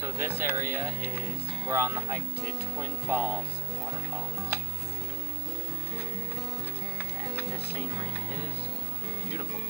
So this area is, we're on the hike to Twin Falls Waterfall. And this scenery is beautiful.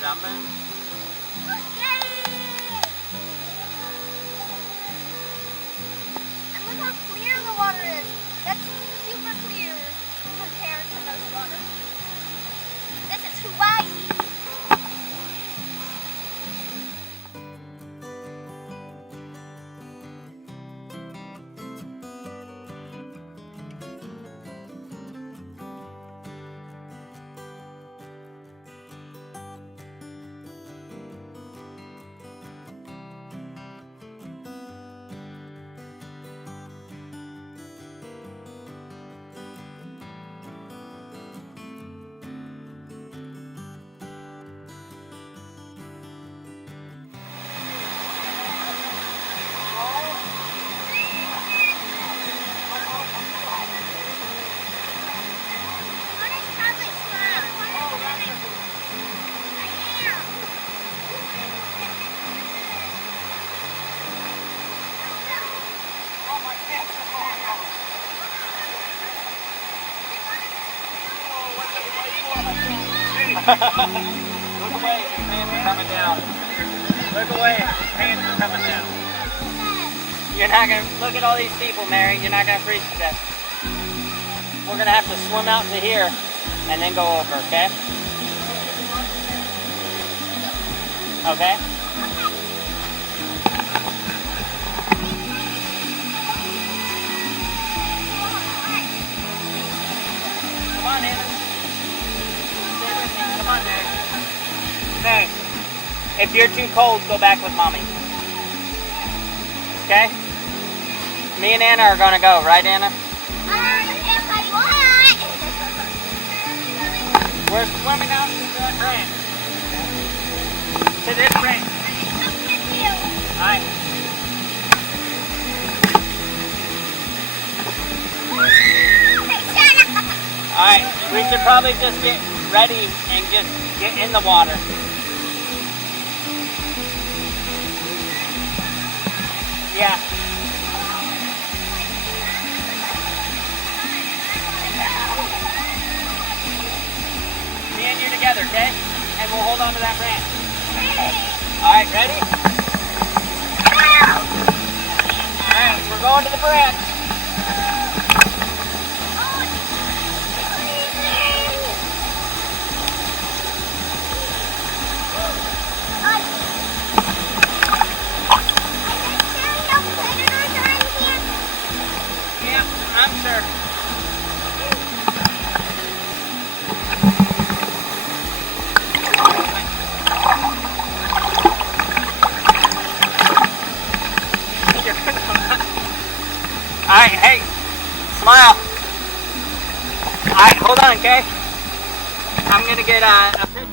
Jumping. And look how clear the water is. That's super clear compared to those waters. This is Hawaii. Look away, your pants are coming down. Look away, your pants are coming down. You're not going to, look at all these people, Mary, you're not going to freeze to death. We're going to have to swim out to here and then go over, okay? Okay? Come on, Anna. Come on, Mary. Okay. If you're too cold, go back with Mommy. Okay? Me and Anna are going to go, right, Anna? If I want. We're swimming out to that branch. To this branch. I'm with you. Alright. Alright, we should probably just get ready and just get in the water. Yeah. Me and you together, okay? And we'll hold on to that branch. Alright, ready? Alright, we're going to the branch. Yeah, I'm sure. Alright, hey, smile. Alright, hold on, okay? I'm gonna get a picture.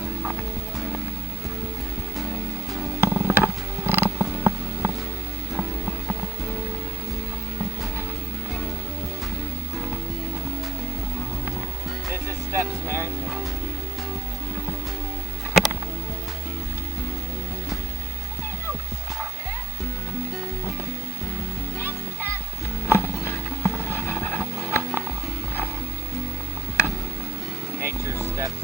This is steps, Mary. Nature steps.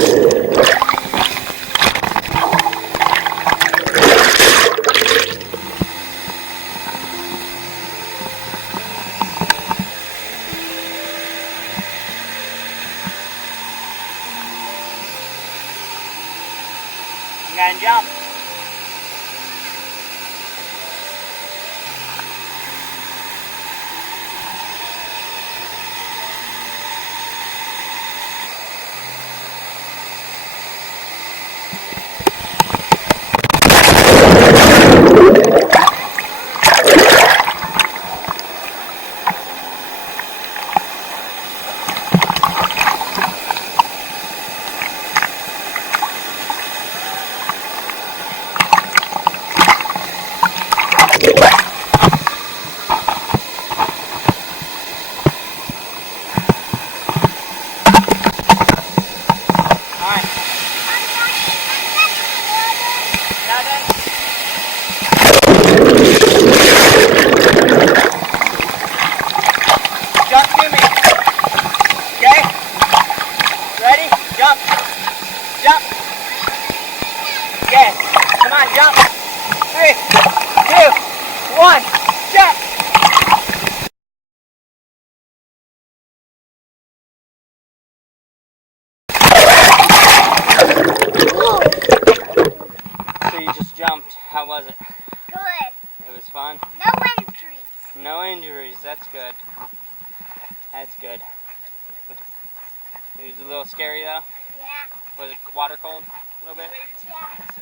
You gotta jump. Jump to me. Okay? Ready? Jump. Jump. Okay. Come on, jump. 3, 2, 1, jump. So you just jumped. How was it? Good. It was fun. No injuries. No injuries. That's good. That's good. It was a little scary though. Yeah. Was it water cold? A little bit? Yeah.